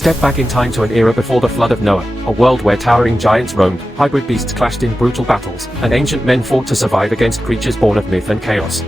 Step back in time to an era before the flood of Noah, a world where towering giants roamed, hybrid beasts clashed in brutal battles, and ancient men fought to survive against creatures born of myth and chaos.